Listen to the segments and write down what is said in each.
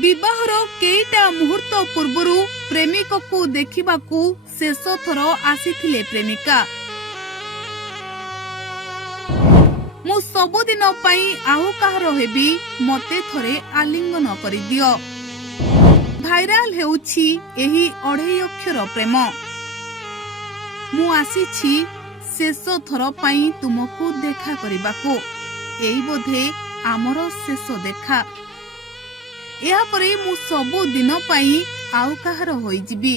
विवाहर केईटा मुहूर्त पूर्वरु प्रेमिक को देखिबाकू शेष थर आसीथिले प्रेमिका। मु सबुदिन पई आउ कहार हेबी मते थरे आलिंगन करि दियो। भाइराल हेउछि एही 2.5 अक्षर प्रेम। मु आसीछि शेष थर पई तुमको देखा करिबाकू। एई बोधे आमर शेष देखा। या परे मु सबु दिन पई आउ कहार होई जिबी।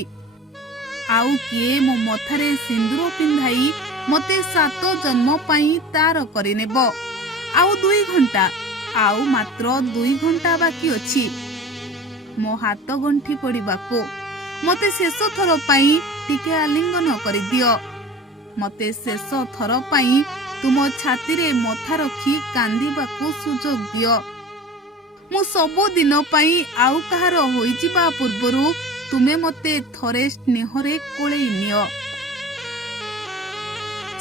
आउ किए मो मथारे सिंदूर पिंधाई मते 7 जन्म पई तार करि नेब। आउ 2 घंटा, आउ मात्र 2 घंटा बाकी अछि मो हाथ गंठी पड़िबाको। मते शेष थर पई टिके आलिंगन करि दियो। मते शेष थर पई तुम छाती रे मथा रखी कांदीबाकू सुजोग दियो। मु सबु दिन पई आउ कहार होई जिबा पूर्वरु तुमे मते थरे स्नेहरे कोळेई नियो।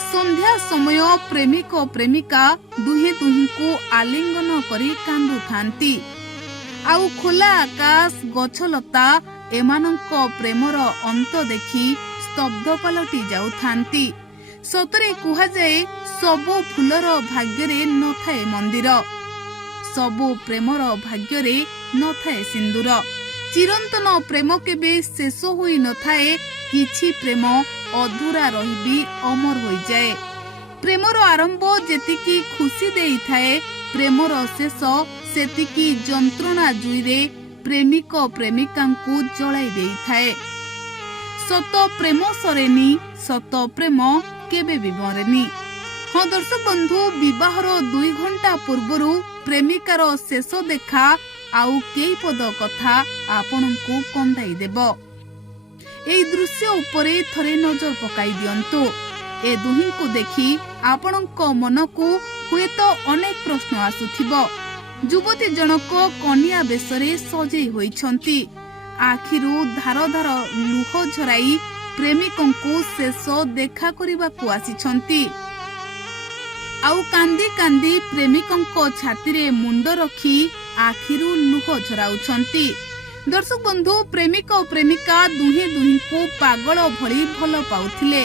संध्या समय प्रेमिक प्रेमिका दुहे दुहिंकु आलिंगन करी कांदु थांती। आउ खोला आकाश गछलता एमानंक प्रेमर अंत देखि स्तब्ध पलटी जाउ थांती। सतरे कुहा जाए सबु फुलर भाग्यरे न थाए मंदिर, सबु प्रेमर भाग्यरे न थाए सिंदूर। चिरंतन प्रेम केबे शेष होई न थाए, किछि प्रेम अधूरा रहिबी अमर होई जाए। प्रेमर आरंभ जेतिकी खुशी देई थाए, प्रेमर शेष सेतिकी जंत्रणा जुईरे प्रेमिक प्रेमिकांकु जळाई देई थाए। सत प्रेम सरेनी, सत प्रेम केबे भी मरेनी। हाँ दर्शक बंधु, विवाहर 2 घंटा पूर्वरु प्रेमिकार शेष देखा आउ केई पद कथा आपनकु कंदाई देब। एई दृश्य उपरे थरे नजर पकाई दियंतु। ए दुहिंकु देखि आपनक मनकु हुएत अनेक प्रश्न आसुथिबो। युवती जनक कन्या बेशरे सजेई होइछंती। आखिरु धार धार लुह झराई प्रेमिकंकु शेष देखा करिबाकू आसीछंती। आउ कांदी कांदी प्रेमिकंक छाती रे मुंड रखी आखिरु लुह झराउछंती। दर्शक बंधु, प्रेमिक और प्रेमिका दुहे दुहिंकु पागल भली भल पाउथिले,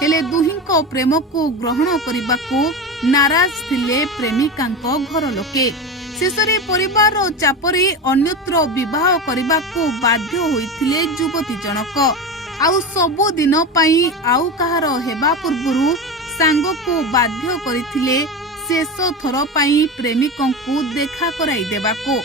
हेले दुहिंक प्रेम को ग्रहण करिबाकू नाराज थिले प्रेमिकांक घर लोके। शेषरे परिवार चापरे अन्यत्र विवाह करिबाकू बाध्य होइथिले युवती जनक। आउ सबु दिन पई आउ कहार हेबा पूर्वरु सांग को बाध्य करिथिले शेष थर पई प्रेमिकंकु देखा कराई देबाको।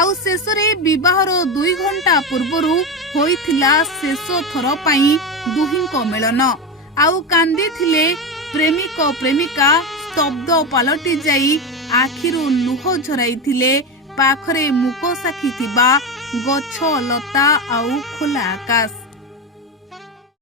आउ शेषरे विवाहर 2 घंटा पूर्वरु होइथिला शेष थर पई दुहिंक मिलन। आउ कांदी थिले प्रेमिक प्रेमिका स्तब्ध पालटी जाई आखिरु लुह झराइथिले पाखरे मुक साखी थिबा गछ लता आउ खोला आकाश।